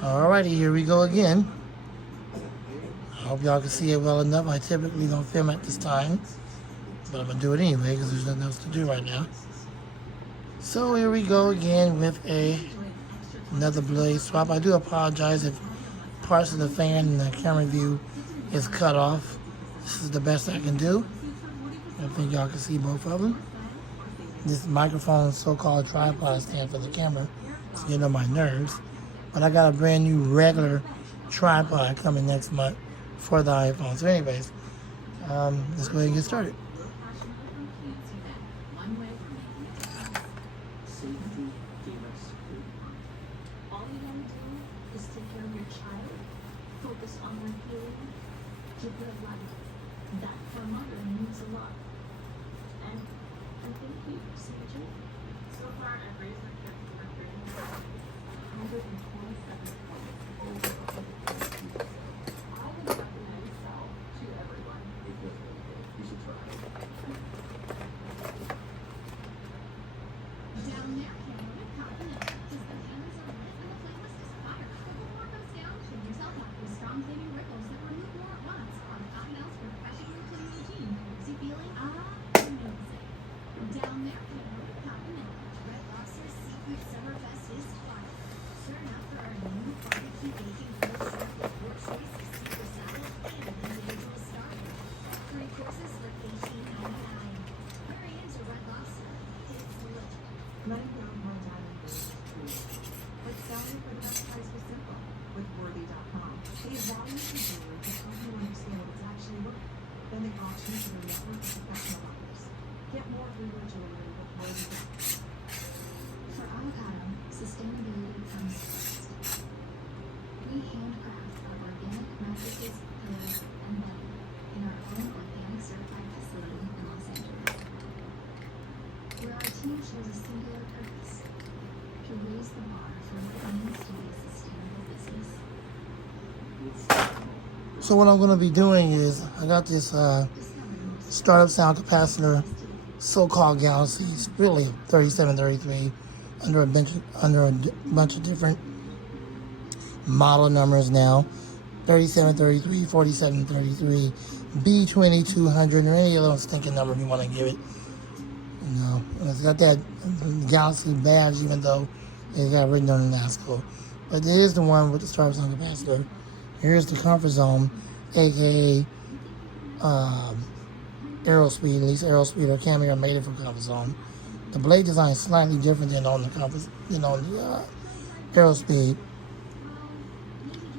Alrighty, here we go again. I hope y'all can see it well enough. I typically don't film at this time, but I'm gonna do it anyway because there's nothing else to do right now. So here we go again with another blade swap. I do apologize if parts of the fan and the camera view is cut off. This is the best I can do. I think y'all can see both of them. This microphone so-called tripod stand for the camera. It's getting on my nerves. But I got a brand new regular tripod coming next month for the iPhone. So anyways, let's go ahead and get started. All you gotta do is take care of your child, focus on their healing, give their life. That for a mother means a lot. And thank you, Sage. So far, I've raised my kids for 127. I would recommend Cell to everyone. You should try. Down there, Cameron, confident. Just the cameras are lit and the playlist is fire. Before more goes down, shake yourself up with strong cleaning ripples that remove more at once. On Cottonelle's professional cleaning routine. Gives you feeling amazing. Down there, Cameron, confident. Red Lobster's Seafood Summerfest is fire. Turn up for our new barbecue bacon grilled shrimp with pork choice, Caesar salad, and individual starter. 3 courses for $18.99. Hurry into Red Lobster. It's lit. Many found more diamond goods but selling for the best price was simple with Worthy.com. They have volumes of jewelry to help you understand what it's actually worth. Then they auction to their network of professional buyers. Get more for your jewelry with Worthy.com. For our Adam, sustainability comes first. We handcraft our organic mattresses, pillows, and bedding in our own organic certified facility in Los Angeles, where our team shares a singular purpose: to raise the bar for what it means to be a sustainable business. So what I'm going to be doing is I got this startup sound capacitor, so-called Galaxy. It's really 3733 under a bunch of different model numbers now. 3733, 4733, B20200, or any other stinking number you want to give it. You know, it's got that Galaxy badge, even though it's got written on the Lasko. But it is the one with the startup sound capacitor. Here's the comfort zone, aka Aerospeed, at least Aerospeed or Cameo made it for comfort zone. The blade design is slightly different than on the Aerospeed.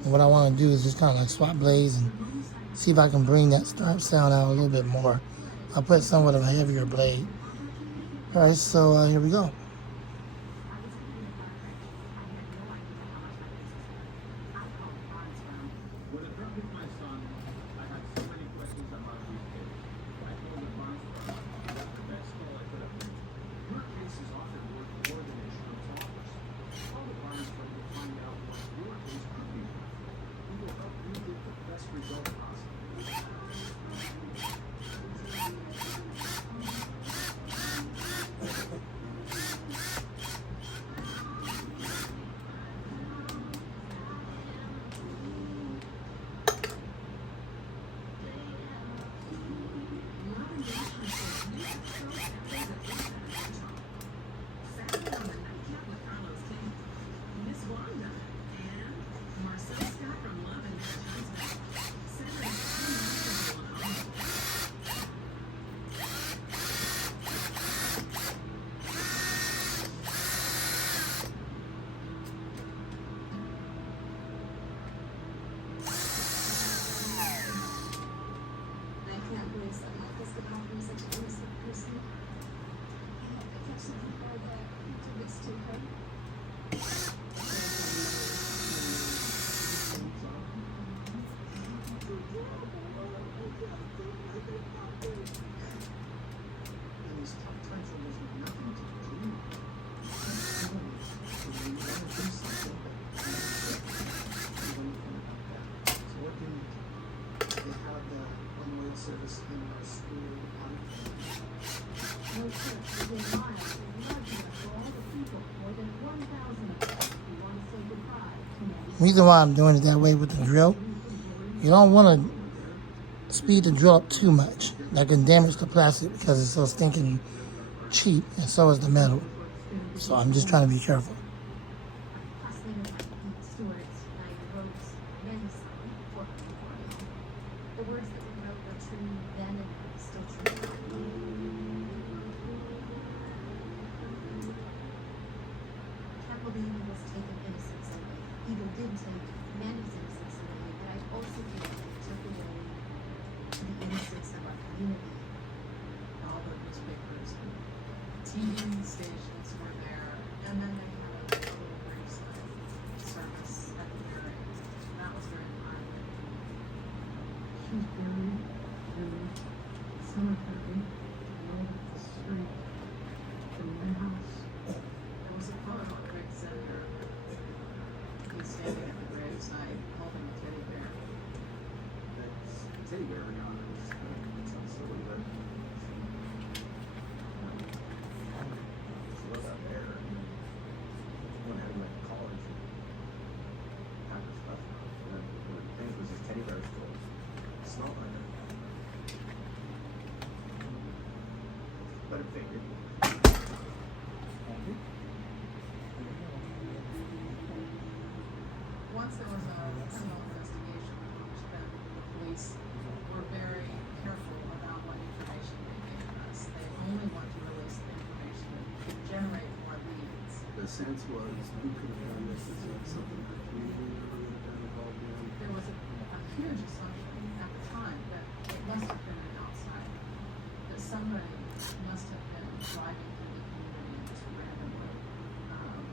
And what I want to do is just kind of like swap blades and see if I can bring that startup sound out a little bit more. I'll put somewhat of a heavier blade. Alright, so here we go. When it happened with my son, I had so many questions about these kids. I told the Barnes firm I got the best call I could have made. Your case is often worth more than insurance offers. Call the Barnes firm to find out what your case could be worth. We will help you get the best result possible. Reason why I'm doing it that way with the drill, you don't want to speed the drill up too much. That can damage the plastic because it's so stinking cheap, and so is the metal. So I'm just trying to be careful. Plus, later by Pete Stewart, I wrote many songs for her. The words that we wrote were true then and still true now. Can't believe he was taken innocence away. Either did take Mandy's innocence away, but I also feel like it took away the innocence of our community. All the newspapers and TV stations were there, and then they had a little graveside service at the burial. That was very private. She was buried in the cemetery right up the street from my house. There was a photo of Rick Zender. He's standing at the graveside holding a teddy bear. That's teddy bear on it. It sounds silly, but what's out there? One had like college and kind of stuff. And then the thing was just teddy bear stores. Smell like it. But it figured. Once there was a criminal investigation launched, then the police were very careful about what information they gave us. They only want to release the information that could generate more leads. The sense was, who could have done this? Is that something the community member would have done involved in? There was a huge assumption at the time that it must have been an outsider, that somebody must have been driving through the community and just randomly picking numbers.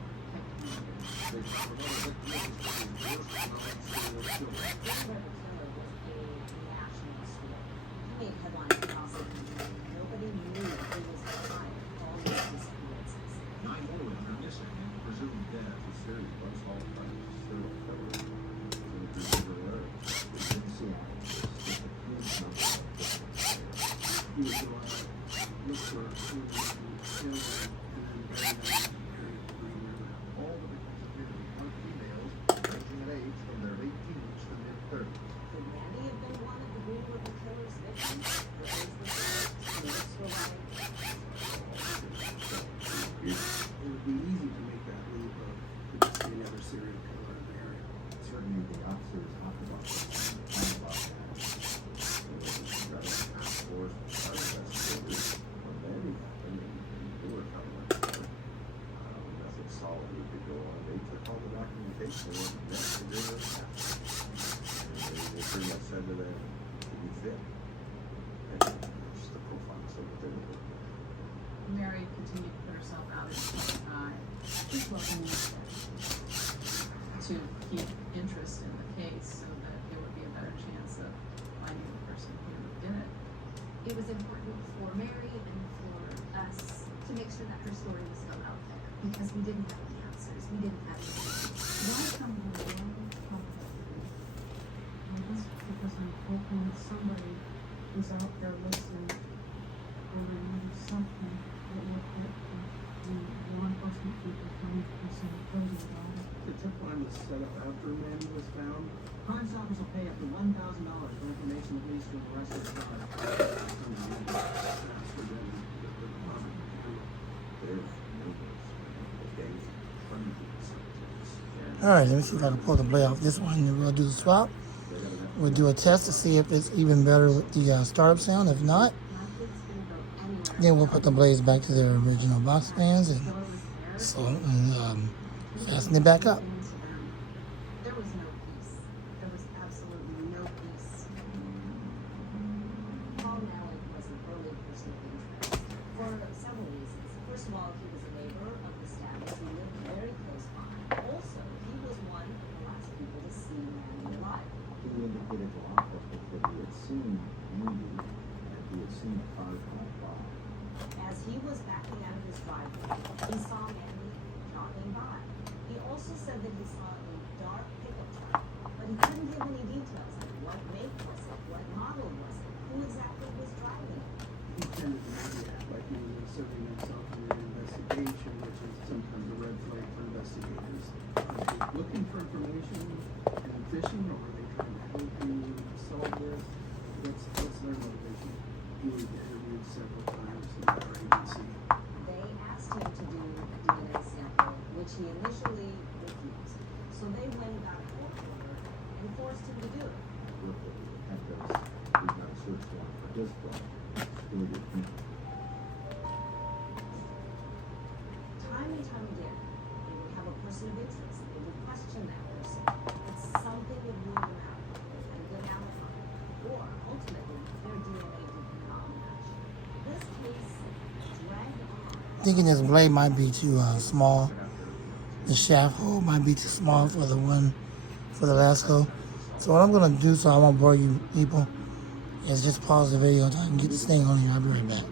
Robert Taylor was a national story. He made headlines across the country. Nobody knew who was behind all these disappearances. 9 women are missing and presumed dead. A series of unsolved crimes, serial killers, everywhere. We didn't see it. Just a huge number of different. He would go out, look for food, kill them, and then bury them in the area to bring them out. All the victims appear to be young females ranging in age from their late teens to mid-30s. Could Randy have been one of the Greenwood the killer's victims? Or is this notes were running? It would be easy to make that leap of, could this be another serial killer in the area? Certainly the officers talked about this and planned about that. There was a task force, started investigators. When that happened, and they were coming up there, nothing solid we could go on. They took all the documentation and went, yes, they did what happened. And they pretty much said to them, you fit. And just the profile said what they were doing. Mary continued to put herself out as a guy. This wasn't to keep interest in the case so that there would be a better chance of finding the person who did it. It was important for Mary and for us to make sure that her story was still out there because we didn't have the answers. We didn't have the answers. Why come to the world publicly? Well, that's because I'm hoping that somebody who's out there listening will remember something that will help the law enforcement people find the person who killed his daughter. The tip line was set up after Mandy was found. Crime Stoppers will pay up to $1,000 for information that leads to an arrest or charge. All right, let me see if I can pull the blade off this one. And we'll do the swap. We'll do a test to see if it's even better with the startup sound. If not, then we'll put the blades back to their original box bands and fasten it back up. There was no peace. There was absolutely no peace. Paul Mallett was an early person of interest for several reasons. First of all, he was a neighbor of the Stabs who lived very close by. Also, he was one of the last people to see Mandy alive. He indicated to law enforcement that he had seen Mandy and he had seen a car come by. As he was backing out of his driveway, he saw Mandy jogging by. He also said that he saw a dark pickup truck, but he couldn't give any details like what make was it, what model was it, who exactly was driving it. He tended to maybe act like he was inserting himself in an investigation, which is sometimes a red flag for investigators. If looking for information and fishing, or were they trying to help you solve this? What's their motivation? You were interviewed several times in our agency. They asked him to do a DNA sample, which he initially refused. So they went and got a court order and forced him to do it. We've got a search warrant for his phone. Excluded people. Time and time again, they would have a person of interest. They would question that person. But something would rule them out. They had a good alibi. Or, ultimately, their DNA did not match. This case dragged on. Thinking this blade might be too small. The shaft hole might be too small for the Lasko. So what I'm gonna do, so I won't bore you people, is just pause the video until I can get this thing on here. I'll be right back.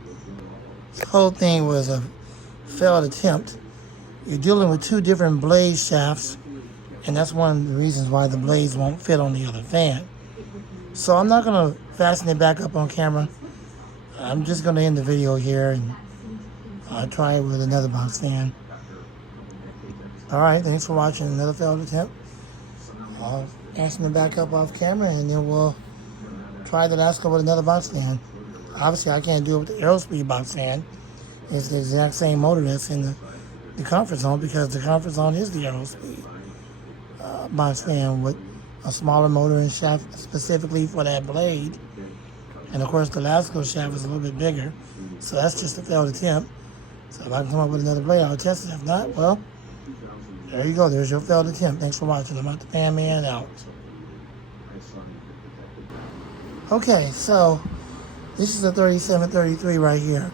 This whole thing was a failed attempt. You're dealing with two different blade shafts, and that's one of the reasons why the blades won't fit on the other fan. So I'm not gonna fasten it back up on camera. I'm just gonna end the video here and try it with another box fan. Alright, thanks for watching another failed attempt. I'll fasten it back up off camera and then we'll try the Lasko with another box fan. Obviously I can't do it with the Aerospeed box fan. It's the exact same motor that's in the comfort zone, because the comfort zone is the Aerospeed box fan with a smaller motor and shaft specifically for that blade. And of course the Lasko shaft is a little bit bigger. So that's just a failed attempt. So if I can come up with another blade, I'll test it. If not, well, there you go. There's your failed attempt. Thanks for watching. I'm out the fan man out. Okay, so this is a 3733 right here.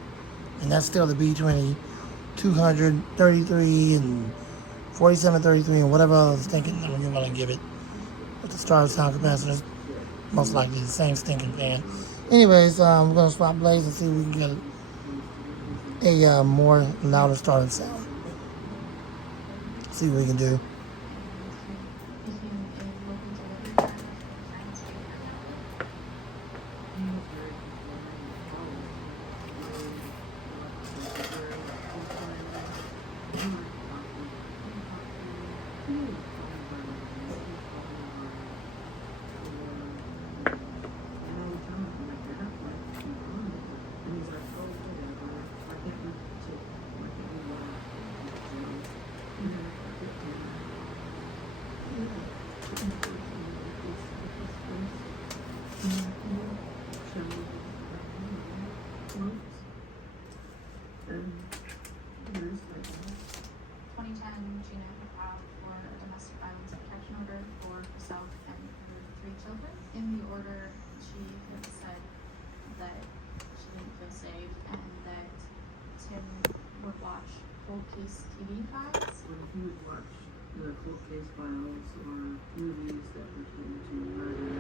And that's still the B20200, 33 and 4733 and whatever I was thinking number you want to give it. With the star sound capacitors, most likely the same stinking fan. Anyways, we're going to swap blades and see if we can get a more louder starting sound. See what we can do. In the order, she had said that she didn't feel safe and that Tim would watch cold case TV files. What if you would watch the cold case files or movies that pertain to murder?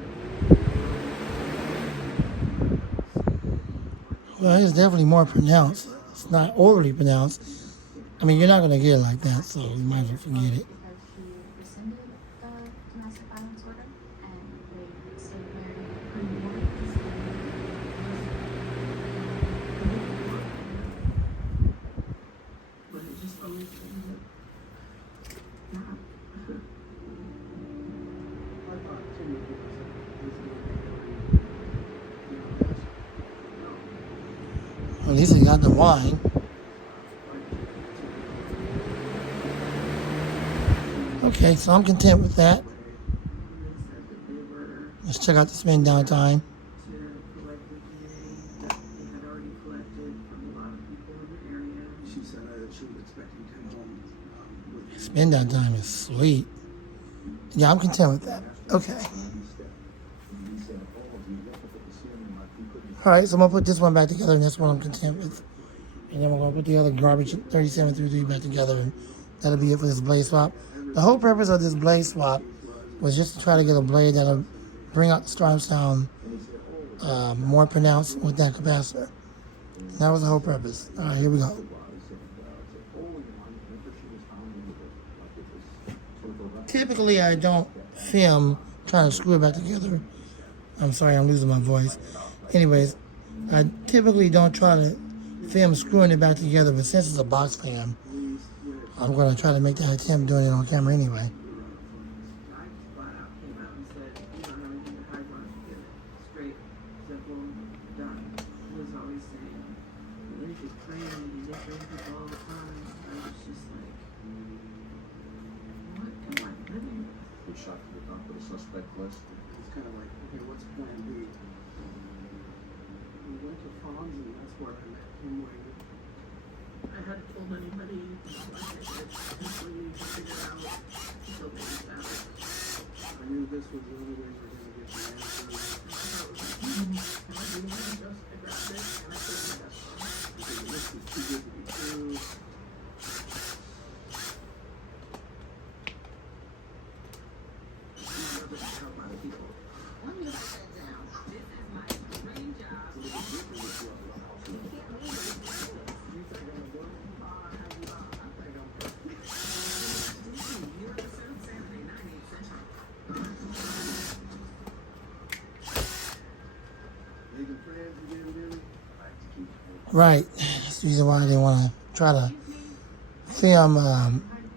Well, it's definitely more pronounced. It's not overly pronounced. I mean, you're not going to get it like that, so you might as well forget it. Because she rescinded the domestic violence order and they stayed married for years. But it just always ends up that. I thought Tim was At least he got the wine. Okay, so I'm content with that. Let's check out the spin down time. to collect the DNA that they had already collected from a lot of people in the area. She said that she was expecting to come home with his Spin down time is sweet. Yeah, I'm content with that. Okay. Alright, so I'm going to put this one back together, and that's what I'm content with. And then we're going to put the other garbage 3733 back together, and that'll be it for this blade swap. The whole purpose of this blade swap was just to try to get a blade that'll bring out the startup sound more pronounced with that capacitor. And that was the whole purpose. Alright, here we go. Typically, I don't film trying to screw it back together. I'm sorry, I'm losing my voice. Anyways, I typically don't try to film screwing it back together, but since it's a box fan, I'm going to try to make that attempt doing it on camera anyway. We shot to the top of the suspect list. It's kind of like, okay, what's plan B? We went to Franz, and that's where I met him when I hadn't told anybody. I completely figured out until they found it. I knew this was the only way we were going to get the answers. And I didn't want to just, I grabbed it and I put it in my desk drawer. Because the list was too good to be true. Never tell a lot of people. Let me write that down. This is my dream job. So the difference is you have a house. You can't leave it as it is. You think I'm gonna work? How you I think I'm working. You're the South Saturday 98 Central. Making friends again, Billy. Right. That's the reason why they want to try to film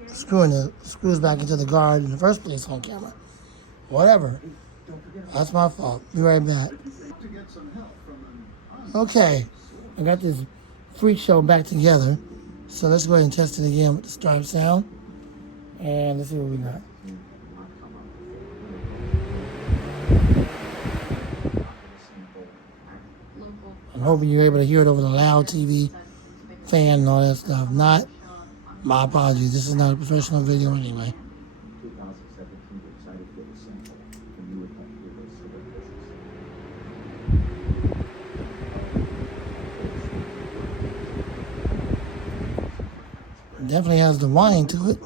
screwing the screws back into the guard in the first place on camera. Whatever. That's my fault. Be right back. To get some help from an Okay. I got this freak show back together. So let's go ahead and test it again with the Stripe sound. And let's see what we got. I'm hoping you're able to hear it over the loud TV fan and all that stuff. Not, my apologies. This is not a professional video anyway. 2017, we're excited to get a sample, and you would help with those civil Definitely has the whine to it.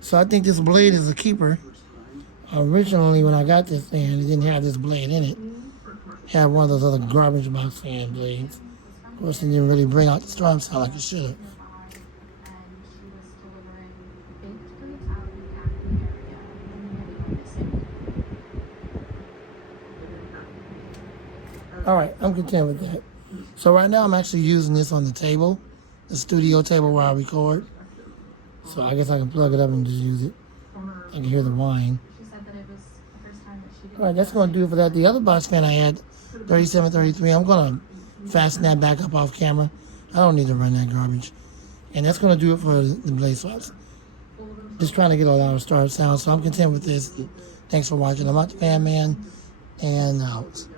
So I think this blade is a keeper. Originally, when I got this fan, it didn't have this blade in it. It had one of those other garbage box fan blades. Of course, it didn't really bring out the Stripe sound like it should have. And she was delivering baked goods out of the acne area and then missing. All right, I'm content with that. So right now, I'm actually using this on the table, the studio table where I record. So I guess I can plug it up and just use it. I can hear the whine. She said that it was the first time that she did. All right, that's going to do it for that. The other box fan I had, 3733, I'm going to fasten that back up off camera. I don't need to run that garbage. And that's going to do it for the blade swaps. Just trying to get a lot of Stripe sound, so I'm content with this. Thanks for watching. I'm out the Fan Man, and out.